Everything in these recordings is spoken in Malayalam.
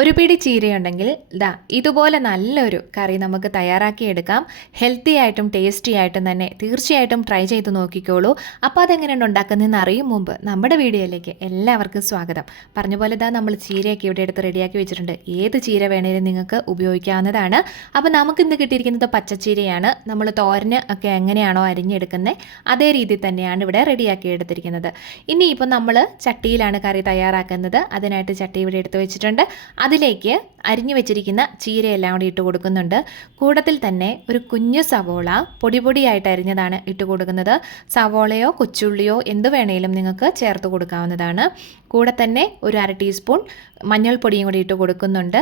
ഒരു പിടി ചീരയുണ്ടെങ്കിൽ ഇതുപോലെ നല്ലൊരു കറി നമുക്ക് തയ്യാറാക്കിയെടുക്കാം. ഹെൽത്തി ആയിട്ടും ടേസ്റ്റി ആയിട്ടും തന്നെ തീർച്ചയായിട്ടും ട്രൈ ചെയ്ത് നോക്കിക്കോളൂ. അപ്പോൾ അതെങ്ങനെയാണ് ഉണ്ടാക്കുന്നതെന്ന് അറിയും മുമ്പ് നമ്മുടെ വീഡിയോയിലേക്ക് എല്ലാവർക്കും സ്വാഗതം. പറഞ്ഞ പോലെ നമ്മൾ ചീരയൊക്കെ ഇവിടെ എടുത്ത് റെഡിയാക്കി വെച്ചിട്ടുണ്ട്. ഏത് ചീര വേണേലും നിങ്ങൾക്ക് ഉപയോഗിക്കാവുന്നതാണ്. അപ്പോൾ നമുക്കിന്ന് കിട്ടിയിരിക്കുന്നത് പച്ചച്ചീരയാണ്. നമ്മൾ തോരന് ഒക്കെ എങ്ങനെയാണോ അരിഞ്ഞെടുക്കുന്നത് അതേ രീതിയിൽ തന്നെയാണ് ഇവിടെ റെഡിയാക്കി എടുത്തിരിക്കുന്നത്. ഇനിയിപ്പോൾ നമ്മൾ ചട്ടിയിലാണ് കറി തയ്യാറാക്കുന്നത്. അതിനായിട്ട് ചട്ടി ഇവിടെ എടുത്ത് വെച്ചിട്ടുണ്ട്. അതിലേക്ക് അരിഞ്ഞു വെച്ചിരിക്കുന്ന ചീരയെല്ലാം കൂടി ഇട്ട് കൊടുക്കുന്നുണ്ട്. കൂടത്തിൽ തന്നെ ഒരു കുഞ്ഞു സവോള പൊടിയായിട്ട് അരിഞ്ഞതാണ് ഇട്ട് കൊടുക്കുന്നത്. സവോളയോ കൊച്ചുള്ളിയോ എന്ത് വേണേലും നിങ്ങൾക്ക് ചേർത്ത് കൊടുക്കാവുന്നതാണ്. കൂടെ തന്നെ ഒരു 1/2 ടീസ്പൂൺ മഞ്ഞൾപ്പൊടിയും കൂടി ഇട്ട് കൊടുക്കുന്നുണ്ട്.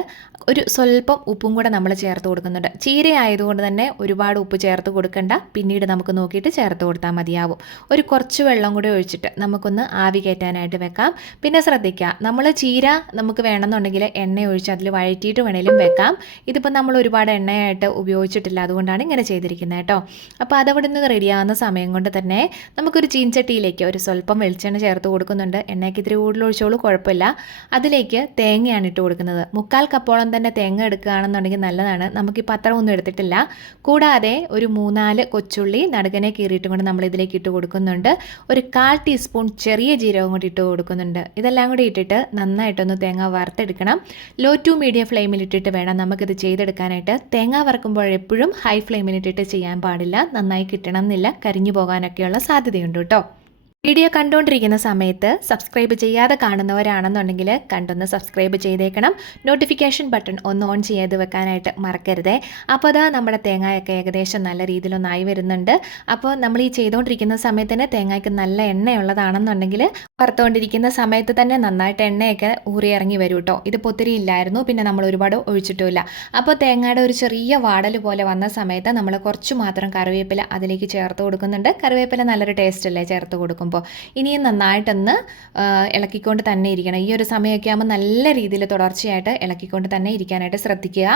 ഒരു സ്വല്പം ഉപ്പും കൂടെ നമ്മൾ ചേർത്ത് കൊടുക്കുന്നുണ്ട്. ചീര ആയതുകൊണ്ട് തന്നെ ഒരുപാട് ഉപ്പ് ചേർത്ത് കൊടുക്കണ്ട, പിന്നീട് നമുക്ക് നോക്കിയിട്ട് ചേർത്ത് കൊടുത്താൽ മതിയാവും. ഒരു കുറച്ച് വെള്ളം കൂടി ഒഴിച്ചിട്ട് നമുക്കൊന്ന് ആവി കയറ്റാനായിട്ട് വെക്കാം. പിന്നെ ശ്രദ്ധിക്കുക, നമ്മൾ ചീര നമുക്ക് വേണമെന്നുണ്ടെങ്കിൽ എണ്ണ ഒഴിച്ച് അതിൽ വഴറ്റിയിട്ട് വേണേലും വെക്കാം. ഇതിപ്പോൾ നമ്മൾ ഒരുപാട് എണ്ണയായിട്ട് ഉപയോഗിച്ചിട്ടില്ല, അതുകൊണ്ടാണ് ഇങ്ങനെ ചെയ്തിരിക്കുന്നത് കേട്ടോ. അപ്പോൾ അതവിടെ നിന്ന് റെഡിയാകുന്ന സമയം കൊണ്ട് തന്നെ നമുക്കൊരു ചീൻചട്ടിയിലേക്ക് ഒരു സ്വല്പം വെളിച്ചെണ്ണ ചേർത്ത് കൊടുക്കുന്നുണ്ട്. എണ്ണയ്ക്ക് ഇത്തിരി കൂടുതലൊഴിച്ചോളൂ, കുഴപ്പമില്ല. അതിലേക്ക് തേങ്ങയാണ് ഇട്ട് കൊടുക്കുന്നത്. 1/4 കപ്പോളം തന്നെ തേങ്ങ എടുക്കുകയാണെന്നുണ്ടെങ്കിൽ നല്ലതാണ്. നമുക്കിപ്പോൾ അത്ര ഒന്നും എടുത്തിട്ടില്ല. കൂടാതെ ഒരു 3-4 കൊച്ചുള്ളി നടുകനെ കീറിയിട്ടും കൊണ്ട് നമ്മൾ ഇതിലേക്ക് ഇട്ട് കൊടുക്കുന്നുണ്ട്. ഒരു 1/4 ടീസ്പൂൺ ചെറിയ ജീരകം കൂടി ഇട്ട് കൊടുക്കുന്നുണ്ട്. ഇതെല്ലാം കൂടി ഇട്ടിട്ട് നന്നായിട്ടൊന്ന് തേങ്ങ വറുത്തെടുക്കണം. ലോ ടു മീഡിയം ഫ്ലെയിമിലിട്ടിട്ട് വേണം നമുക്കിത് ചെയ്തെടുക്കാനായിട്ട്. തേങ്ങ വറുക്കുമ്പോൾ എപ്പോഴും ഹൈ ഫ്ലെയിമിലിട്ടിട്ട് ചെയ്യാൻ പാടില്ല. നന്നായി കിട്ടണം എന്നില്ല, കരിഞ്ഞു പോകാനൊക്കെയുള്ള സാധ്യതയുണ്ട് കേട്ടോ. വീഡിയോ കണ്ടുകൊണ്ടിരിക്കുന്ന സമയത്ത് സബ്സ്ക്രൈബ് ചെയ്യാതെ കാണുന്നവരാണെന്നുണ്ടെങ്കിൽ കണ്ടൊന്ന് സബ്സ്ക്രൈബ് ചെയ്തേക്കണം. നോട്ടിഫിക്കേഷൻ ബട്ടൺ ഒന്ന് ഓൺ ചെയ്ത് വെക്കാനായിട്ട് മറക്കരുതേ. അപ്പോൾ നമ്മുടെ തേങ്ങയൊക്കെ ഏകദേശം നല്ല രീതിയിലൊന്നായി വരുന്നുണ്ട്. അപ്പോൾ നമ്മൾ ഈ ചെയ്തുകൊണ്ടിരിക്കുന്ന സമയത്ത് തന്നെ തേങ്ങയ്ക്ക് നല്ല എണ്ണയുള്ളതാണെന്നുണ്ടെങ്കിൽ വറുത്തുകൊണ്ടിരിക്കുന്ന സമയത്ത് തന്നെ നന്നായിട്ട് എണ്ണയൊക്കെ ഊറിയിറങ്ങി വരും കേട്ടോ. ഇത് ഒത്തിരി ഇല്ലായിരുന്നു, പിന്നെ നമ്മൾ ഒരുപാട് ഒഴിച്ചിട്ടുമില്ല. അപ്പോൾ തേങ്ങയുടെ ഒരു ചെറിയ വാടൽ പോലെ വന്ന സമയത്ത് നമ്മൾ കുറച്ച് മാത്രം കറിവേപ്പില അതിലേക്ക് ചേർത്ത് കൊടുക്കുന്നുണ്ട്. കറിവേപ്പില നല്ലൊരു ടേസ്റ്റ് അല്ലേ ചേർത്ത് കൊടുക്കുമ്പോൾ. ഇനിയും നന്നായിട്ടൊന്ന് ഇളക്കിക്കൊണ്ട് തന്നെ ഇരിക്കണം. ഈ ഒരു സമയമൊക്കെ ആകുമ്പോൾ നല്ല രീതിയിൽ തുടർച്ചയായിട്ട് ഇളക്കിക്കൊണ്ട് തന്നെ ഇരിക്കാനായിട്ട് ശ്രദ്ധിക്കുക.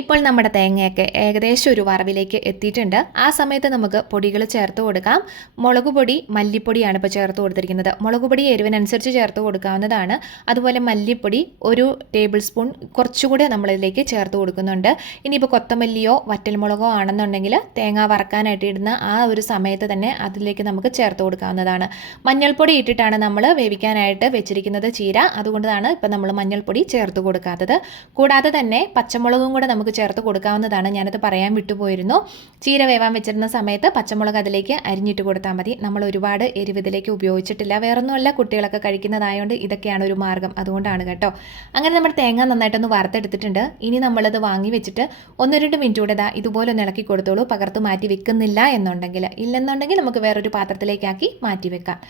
ഇപ്പോൾ നമ്മുടെ തേങ്ങയൊക്കെ ഏകദേശം ഒരു വറവിലേക്ക് എത്തിയിട്ടുണ്ട്. ആ സമയത്ത് നമുക്ക് പൊടികൾ ചേർത്ത് കൊടുക്കാം. മുളക് പൊടി, മല്ലിപ്പൊടിയാണ് ഇപ്പോൾ ചേർത്ത് കൊടുത്തിരിക്കുന്നത്. മുളക് പൊടി എരിവിനനുസരിച്ച് ചേർത്ത് കൊടുക്കാവുന്നതാണ്. അതുപോലെ മല്ലിപ്പൊടി ഒരു ടേബിൾ സ്പൂൺ കുറച്ചുകൂടെ നമ്മളിതിലേക്ക് ചേർത്ത് കൊടുക്കുന്നുണ്ട്. ഇനിയിപ്പോൾ കൊത്തമല്ലിയോ വറ്റൽമുളകോ ആണെന്നുണ്ടെങ്കിൽ തേങ്ങ വറക്കാനായിട്ട് ഇടുന്ന ആ ഒരു സമയത്ത് തന്നെ അതിലേക്ക് നമുക്ക് ചേർത്ത് കൊടുക്കാവുന്നതാണ്. മഞ്ഞൾപ്പൊടി ഇട്ടിട്ടാണ് നമ്മൾ വേവിക്കാനായിട്ട് വെച്ചിരിക്കുന്നത് ചീര, അതുകൊണ്ടാണ് ഇപ്പോൾ നമ്മൾ മഞ്ഞൾപ്പൊടി ചേർത്ത് കൊടുക്കാത്തത്. കൂടാതെ തന്നെ പച്ചമുളകും കൂടെ നമുക്ക് ചേർത്ത് കൊടുക്കാവുന്നതാണ്. ഞാനത് പറയാൻ വിട്ടുപോയിരുന്നു. ചീര വേവാൻ വെച്ചിരുന്ന സമയത്ത് പച്ചമുളക് അതിലേക്ക് അരിഞ്ഞിട്ട് കൊടുത്താൽ മതി. നമ്മൾ ഒരുപാട് എരിവ് ഇതിലേക്ക് ഉപയോഗിച്ചിട്ടില്ല. വേറൊന്നുമല്ല, കുട്ടികളൊക്കെ കഴിക്കുന്നതായതുകൊണ്ട് ഇതൊക്കെയാണ് ഒരു മാർഗ്ഗം, അതുകൊണ്ടാണ് കേട്ടോ. അങ്ങനെ നമ്മൾ തേങ്ങ നന്നായിട്ടൊന്ന് വറുത്തെടുത്തിട്ടുണ്ട്. ഇനി നമ്മളത് വാങ്ങി വെച്ചിട്ട് 1-2 മിനിറ്റ് കൂടെ ഇതുപോലെ ഒന്ന് ഇളക്കി കൊടുത്തോളൂ. പകർത്ത് മാറ്റി വെക്കുന്നില്ല എന്നുണ്ടെങ്കിൽ, ഇല്ലെന്നുണ്ടെങ്കിൽ നമുക്ക് വേറൊരു പാത്രത്തിലേക്കാക്കി മാറ്റി വെക്കാം.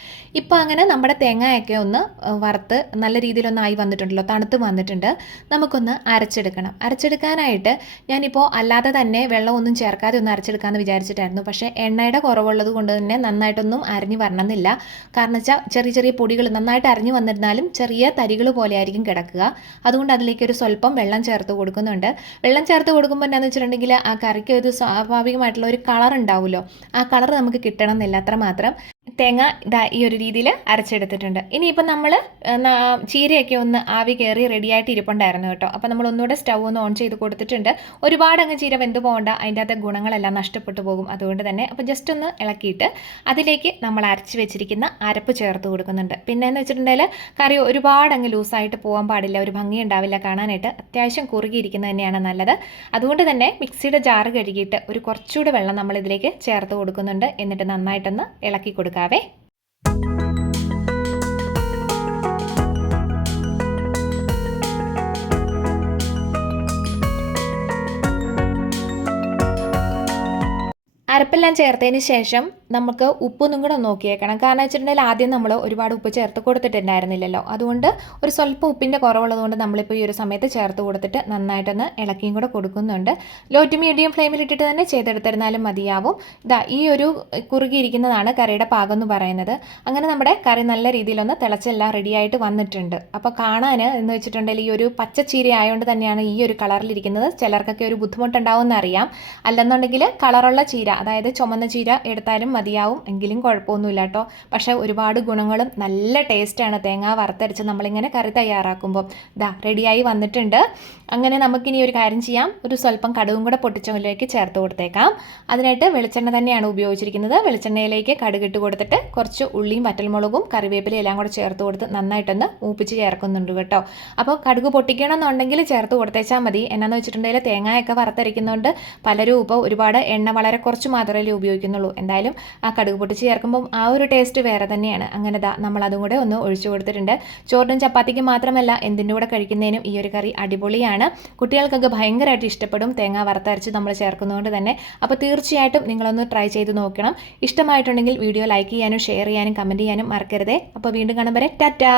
ഇപ്പോൾ അങ്ങനെ നമ്മുടെ തേങ്ങയൊക്കെ ഒന്ന് വറുത്ത് നല്ല രീതിയിലൊന്നായി വന്നിട്ടുണ്ടല്ലോ, തണുത്ത് വന്നിട്ടുണ്ട്. നമുക്കൊന്ന് അരച്ചെടുക്കണം. അരച്ചെടുക്കാനായിട്ട് ഞാനിപ്പോൾ അല്ലാതെ തന്നെ വെള്ളമൊന്നും ചേർക്കാതെ ഒന്ന് അരച്ചെടുക്കാമെന്ന് വിചാരിച്ചിട്ടായിരുന്നു. പക്ഷേ എണ്ണയുടെ കുറവുള്ളത് കൊണ്ട് തന്നെ നന്നായിട്ടൊന്നും അരിഞ്ഞു വരണമെന്നില്ല. കാരണം വെച്ചാൽ ചെറിയ ചെറിയ പൊടികൾ നന്നായിട്ട് അരിഞ്ഞു വന്നിരുന്നാലും ചെറിയ തരികൾ പോലെ ആയിരിക്കും കിടക്കുക. അതുകൊണ്ട് അതിലേക്ക് ഒരു സ്വല്പം വെള്ളം ചേർത്ത് കൊടുക്കുന്നുണ്ട്. വെള്ളം ചേർത്ത് കൊടുക്കുമ്പോൾ എന്താണെന്ന് വെച്ചിട്ടുണ്ടെങ്കിൽ ആ കറിക്ക് ഒരു സ്വാഭാവികമായിട്ടുള്ള ഒരു കളർ ഉണ്ടാവുമല്ലോ, ആ കളർ നമുക്ക് കിട്ടണം എന്നില്ല. അത്രമാത്രം തേങ്ങ ഈ ഒരു രീതിയിൽ അരച്ചെടുത്തിട്ടുണ്ട്. ഇനിയിപ്പോൾ നമ്മൾ ചീരയൊക്കെ ഒന്ന് ആവി കയറി റെഡിയായിട്ട് ഇരിപ്പുണ്ടായിരുന്നു കേട്ടോ. അപ്പോൾ നമ്മൾ ഒന്നുകൂടെ സ്റ്റൗ ഒന്ന് ഓൺ ചെയ്ത് കൊടുത്തിട്ടുണ്ട്. ഒരുപാട് അങ്ങ് ചീര വെന്ത് പോകണ്ട, അതിൻ്റെ അകത്തെ ഗുണങ്ങളെല്ലാം നഷ്ടപ്പെട്ടു പോകും. അതുകൊണ്ട് തന്നെ അപ്പോൾ ജസ്റ്റ് ഒന്ന് ഇളക്കിയിട്ട് അതിലേക്ക് നമ്മൾ അരച്ച് വെച്ചിരിക്കുന്ന അരപ്പ് ചേർത്ത് കൊടുക്കുന്നുണ്ട്. പിന്നെ എന്ന് വെച്ചിട്ടുണ്ടെങ്കിൽ കറി ഒരുപാട് അങ്ങ് ലൂസായിട്ട് പോകാൻ പാടില്ല, ഒരു ഭംഗി ഉണ്ടാവില്ല കാണാനായിട്ട്. അത്യാവശ്യം കുറുകിയിരിക്കുന്നത് തന്നെയാണ് നല്ലത്. അതുകൊണ്ട് തന്നെ മിക്സിയുടെ ജാറ് കഴുകിയിട്ട് ഒരു കുറച്ചുകൂടി വെള്ളം നമ്മൾ ഇതിലേക്ക് ചേർത്ത് കൊടുക്കുന്നുണ്ട്. എന്നിട്ട് നന്നായിട്ടൊന്ന് ഇളക്കി കൊടുക്കാവേ. അരപ്പെല്ലാം ചേർത്തതിന് ശേഷം നമുക്ക് ഉപ്പൊന്നും കൂടെ നോക്കിയേക്കണം. കാരണം വെച്ചിട്ടുണ്ടെങ്കിൽ ആദ്യം നമ്മൾ ഒരുപാട് ഉപ്പ് ചേർത്ത് കൊടുത്തിട്ടുണ്ടായിരുന്നില്ലല്ലോ. അതുകൊണ്ട് ഒരു സ്വല്പം ഉപ്പിൻ്റെ കുറവുള്ളതുകൊണ്ട് നമ്മളിപ്പോൾ ഈ ഒരു സമയത്ത് ചേർത്ത് കൊടുത്തിട്ട് നന്നായിട്ടൊന്ന് ഇളക്കിയും കൂടെ കൊടുക്കുന്നുണ്ട്. ലോ ടു മീഡിയം ഫ്ലെയിമിലിട്ടിട്ട് തന്നെ ചെയ്തെടുത്തിരുന്നാലും മതിയാവും. ഈ ഒരു കുറുകിയിരിക്കുന്നതാണ് കറിയുടെ പാകം എന്ന് പറയുന്നത്. അങ്ങനെ നമ്മുടെ കറി നല്ല രീതിയിലൊന്ന് തിളച്ചെല്ലാം റെഡിയായിട്ട് വന്നിട്ടുണ്ട്. അപ്പോൾ കാണാൻ എന്ന് വെച്ചിട്ടുണ്ടെങ്കിൽ ഈ ഒരു പച്ചച്ചീര ആയതുകൊണ്ട് തന്നെയാണ് ഈ ഒരു കളറിലിരിക്കുന്നത്. ചിലർക്കൊക്കെ ഒരു ബുദ്ധിമുട്ടുണ്ടാവും എന്നറിയാം. അല്ലെന്നുണ്ടെങ്കിൽ കളറുള്ള ചീര, അതായത് ചുമന്ന ചീര എടുത്താലും മതിയാവും, എങ്കിലും കുഴപ്പമൊന്നുമില്ല കേട്ടോ. പക്ഷേ ഒരുപാട് ഗുണങ്ങളും നല്ല ടേസ്റ്റാണ് തേങ്ങ വറുത്തരച്ച് നമ്മളിങ്ങനെ കറി തയ്യാറാക്കുമ്പോൾ. റെഡിയായി വന്നിട്ടുണ്ട്. അങ്ങനെ നമുക്കിനി ഒരു കാര്യം ചെയ്യാം, ഒരു സ്വല്പം കടുകും കൂടെ പൊട്ടിച്ചതിലേക്ക് ചേർത്ത് കൊടുത്തേക്കാം. അതിനായിട്ട് വെളിച്ചെണ്ണ തന്നെയാണ് ഉപയോഗിച്ചിരിക്കുന്നത്. വെളിച്ചെണ്ണയിലേക്ക് കടുകിട്ട് കൊടുത്തിട്ട് കുറച്ച് ഉള്ളിയും വറ്റൽമുളകും കറിവേപ്പിലയും എല്ലാം കൂടെ ചേർത്ത് കൊടുത്ത് നന്നായിട്ടൊന്ന് മൂപ്പിച്ച് ചേർക്കുന്നുണ്ട് കേട്ടോ. അപ്പോൾ കടുക് പൊട്ടിക്കണമെന്നുണ്ടെങ്കിൽ ചേർത്ത് കൊടുത്തേച്ചാൽ മതി. എന്നാന്ന് വെച്ചിട്ടുണ്ടെങ്കിൽ തേങ്ങയൊക്കെ വറുത്തരയ്ക്കുന്നതുകൊണ്ട് പലരും ഇപ്പോൾ ഒരുപാട് എണ്ണ വളരെ കുറച്ച് മാത്രമേ ഉപയോഗിക്കുന്നുള്ളൂ. എന്തായാലും ആ കടുക് പൊട്ടിച്ച് ചേർക്കുമ്പം ആ ഒരു ടേസ്റ്റ് വേറെ തന്നെയാണ്. അങ്ങനെ നമ്മളതും കൂടെ ഒന്ന് ഒഴിച്ചു കൊടുത്തിട്ടുണ്ട്. ചോറിനും ചപ്പാത്തിക്ക് മാത്രമല്ല എന്തിൻ്റെ കൂടെ കഴിക്കുന്നതിനും ഈ ഒരു കറി അടിപൊളിയാണ്. കുട്ടികൾക്കൊക്കെ ഭയങ്കരമായിട്ട് ഇഷ്ടപ്പെടും തേങ്ങ വറുത്തരച്ച് നമ്മൾ ചേർക്കുന്നതുകൊണ്ട് തന്നെ. അപ്പോൾ തീർച്ചയായിട്ടും നിങ്ങളൊന്ന് ട്രൈ ചെയ്ത് നോക്കണം. ഇഷ്ടമായിട്ടുണ്ടെങ്കിൽ വീഡിയോ ലൈക്ക് ചെയ്യാനും ഷെയർ ചെയ്യാനും കമൻറ്റ് ചെയ്യാനും മറക്കരുതേ. അപ്പോൾ വീണ്ടും കാണും വരെ ടാറ്റാ.